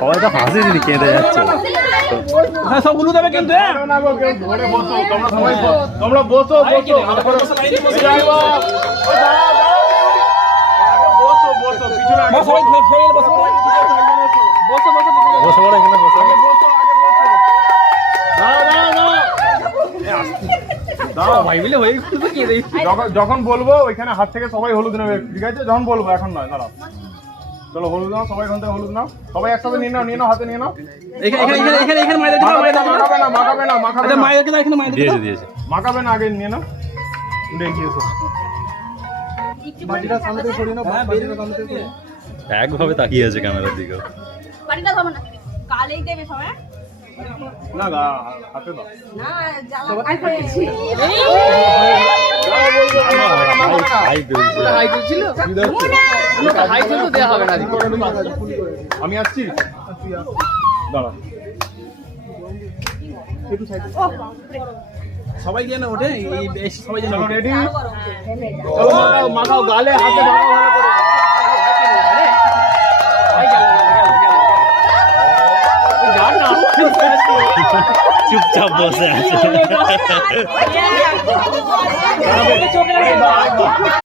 সবাই তো হাসি দিদি কেঁদে যাচ্ছে। হ্যাঁ সব গুলো দেবে কিন্তু তোমরা বসো যখন বলবো ওইখানে হাত থেকে সবাই হলুদ নেবে, ঠিক আছে? যখন বলবো, এখন নয়। দাঁড়াও, চলো হলুদ নাও, সবাই এখান থেকে হলুদ নাও, সবাই একসাথে নিয়ে নাও, হাতে নিয়ে নাও। মাখাবে না, আগে নিয়ে নাও। একভাবে তাকিয়ে আছে ক্যামেরার দিকে। না হাতে দাও। আমি আসছি, দাঁড়া। সবাই যেন ওঠে, সবাই যেন রেডি। মাখাও গালে, হাতে মাখাও ভালো করে। চুপচাপ বসে আছে।